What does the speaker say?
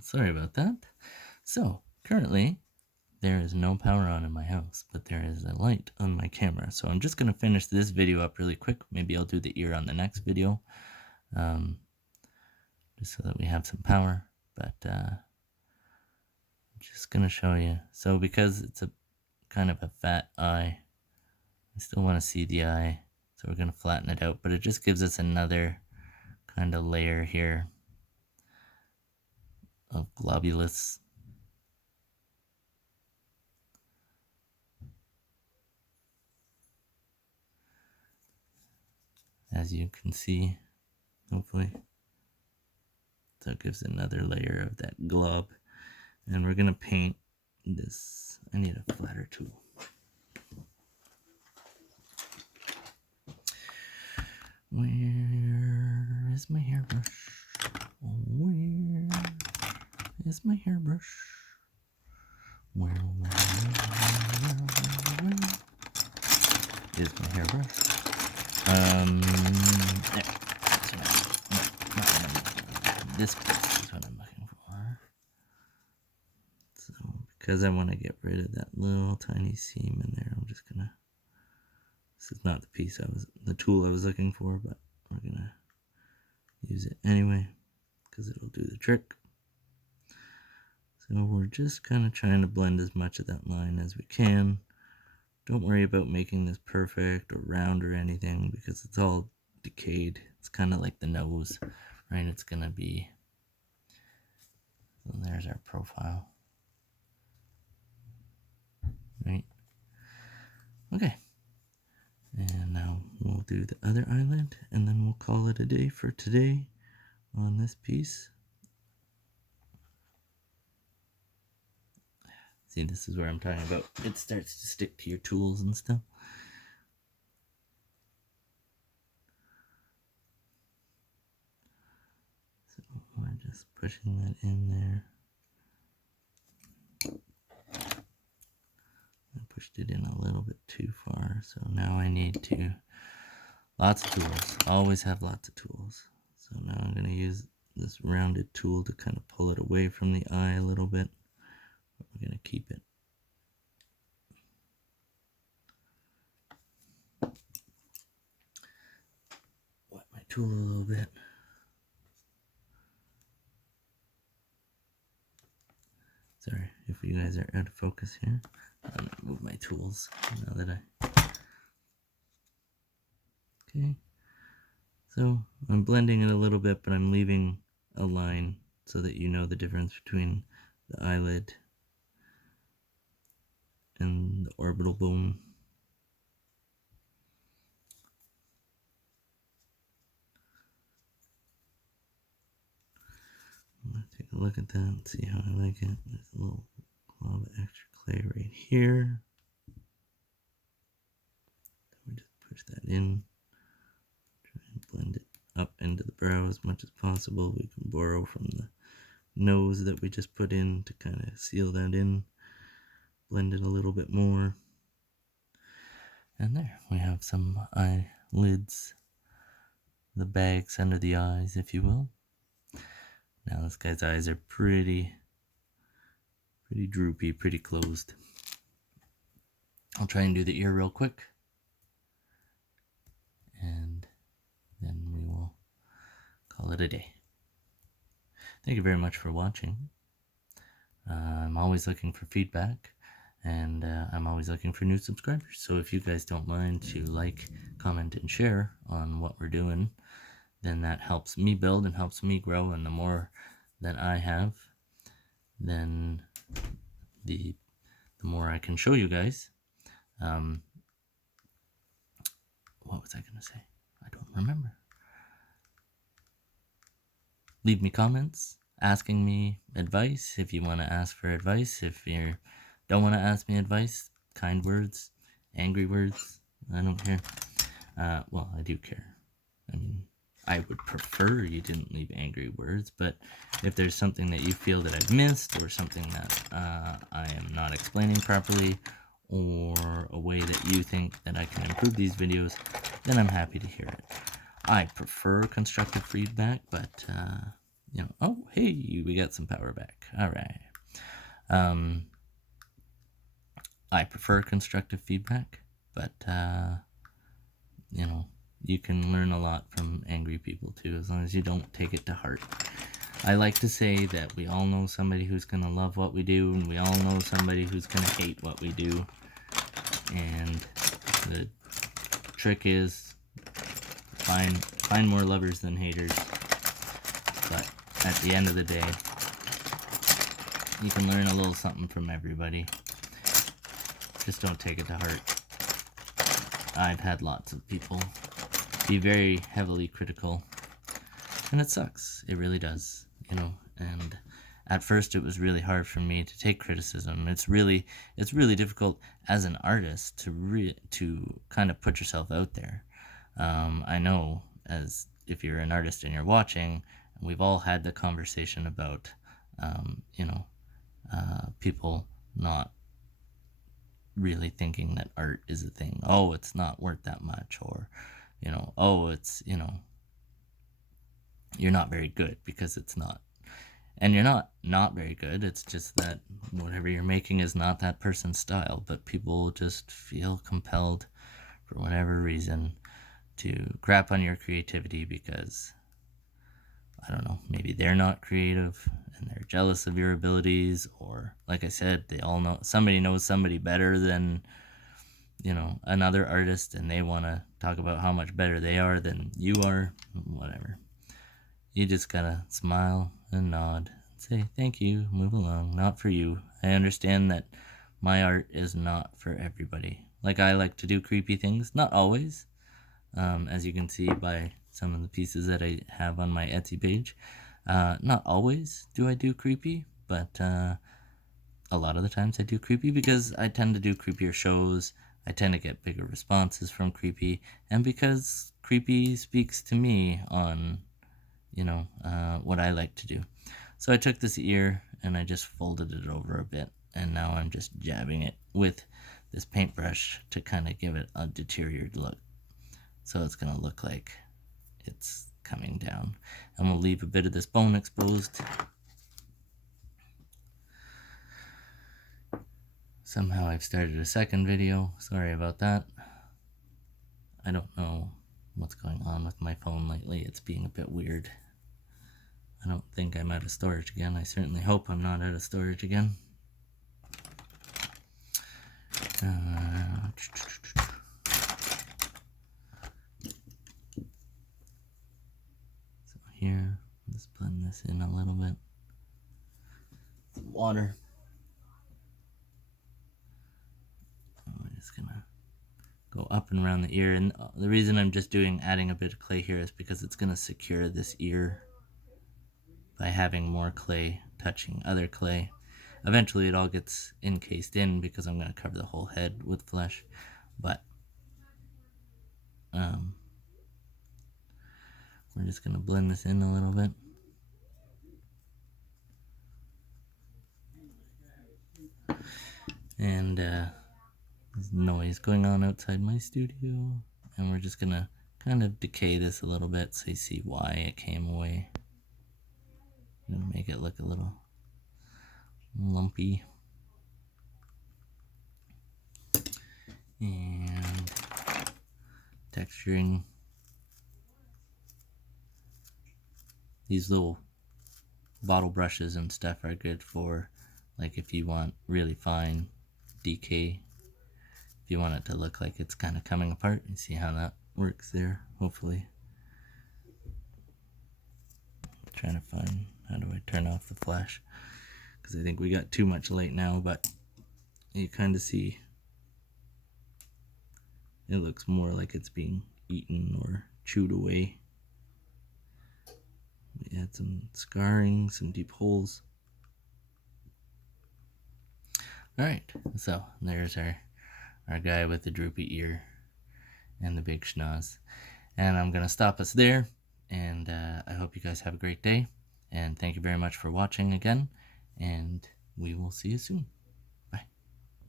Sorry about that. So, currently, there is no power on in my house, but there is a light on my camera. So I'm just going to finish this video up really quick. Maybe I'll do the ear on the next video, just so that we have some power. But I'm just going to show you. So because it's a kind of a fat eye, I still want to see the eye. So we're going to flatten it out, but it just gives us another kind of layer here of globulus. As you can see, hopefully. So it gives another layer of that glob. And we're going to paint this. I need a flatter tool. Where is my hairbrush? Where is my hairbrush? Where is my hairbrush? There. This piece is what I'm looking for. So, because I want to get rid of that little tiny seam in there, I'm just gonna. This is not the tool I was looking for, but we're gonna use it anyway because it'll do the trick. So we're just kind of trying to blend as much of that line as we can. Don't worry about making this perfect or round or anything because it's all decayed. It's kind of like the nose, right? It's gonna be. So there's our profile. Right. Okay. And now we'll do the other eyelid and then we'll call it a day for today on this piece. See, this is where I'm talking about. It starts to stick to your tools and stuff. So we're just pushing that in there. I pushed it in a little bit too far, so now I need to, lots of tools, always have lots of tools. So now I'm going to use this rounded tool to kind of pull it away from the eye a little bit. But we're going to keep it. Wet my tool a little bit. Sorry if you guys are out of focus here. I'm going to move my tools now that Okay. So I'm blending it a little bit, but I'm leaving a line so that you know the difference between the eyelid and the orbital bone. I'm going to take a look at that and see how I like it. There's a little glob of extra clay right here. Then we just push that in. Try and blend it up into the brow as much as possible. We can borrow from the nose that we just put in to kind of seal that in. Blend it a little bit more. And there, we have some eyelids. The bags under the eyes, if you will. Now this guy's eyes are pretty droopy, pretty closed. I'll try and do the ear real quick. And then we will call it a day. Thank you very much for watching. I'm always looking for feedback. And I'm always looking for new subscribers. So if you guys don't mind to like, comment, and share on what we're doing, then that helps me build and helps me grow. And the more that I have, then the more I can show you guys. What was I going to say? I don't remember. Leave me comments asking me advice if you want to ask for advice. If you don't want to ask me advice, kind words, angry words, I don't care. Well, I do care. I mean, I would prefer you didn't leave angry words, but if there's something that you feel that I've missed or something that I am not explaining properly or a way that you think that I can improve these videos, then I'm happy to hear it. I prefer constructive feedback, but, you know, oh, hey, we got some power back. All right. I prefer constructive feedback, but you know, you can learn a lot from angry people too, as long as you don't take it to heart. I like to say that we all know somebody who's going to love what we do, and we all know somebody who's going to hate what we do. And the trick is find more lovers than haters. But at the end of the day, you can learn a little something from everybody. Just don't take it to heart. I've had lots of people be very heavily critical, and it sucks. It really does, you know. And at first it was really hard for me to take criticism. It's really difficult as an artist to kind of put yourself out there. I know, as if you're an artist and you're watching, we've all had the conversation about people not really thinking that art is a thing. Oh, it's not worth that much, or oh, it's you're not very good because it's not. And you're not very good. It's just that whatever you're making is not that person's style, but people just feel compelled for whatever reason to crap on your creativity because, I don't know, maybe they're not creative and they're jealous of your abilities, or like I said, they all know somebody knows somebody better than another artist, and they want to talk about how much better they are than you are. Whatever. You just gotta smile and nod and say thank you, move along. Not for you. I understand that my art is not for everybody. Like, I like to do creepy things, not always, as you can see by some of the pieces that I have on my Etsy page. Not always do I do creepy, but a lot of the times I do creepy because I tend to do creepier shows. I tend to get bigger responses from creepy, and because creepy speaks to me on what I like to do. So I took this ear and I just folded it over a bit, and now I'm just jabbing it with this paintbrush to kind of give it a deteriorated look. So it's going to look like it's coming down. And we'll leave a bit of this bone exposed. Somehow I've started a second video. Sorry about that. I don't know what's going on with my phone lately. It's being a bit weird. I don't think I'm out of storage again. I certainly hope I'm not out of storage again. So here, let's blend this in a little bit. Some water. We're just gonna go up and around the ear, and the reason I'm just adding a bit of clay here is because it's gonna secure this ear by having more clay touching other clay. Eventually it all gets encased in because I'm going to cover the whole head with flesh, but we're just going to blend this in a little bit. And there's noise going on outside my studio, and we're just going to kind of decay this a little bit so you see why it came away. I'm going to make it look a little lumpy. And texturing. These little bottle brushes and stuff are good for, like, if you want really fine decay, if you want it to look like it's kind of coming apart. You see how that works there, hopefully. I'm trying to find, how do I turn off the flash, because I think we got too much light now, but you kind of see it looks more like it's being eaten or chewed away. We had some scarring, some deep holes. Alright, so there's our guy with the droopy ear and the big schnoz. And I'm going to stop us there, and I hope you guys have a great day, and thank you very much for watching again, and we will see you soon.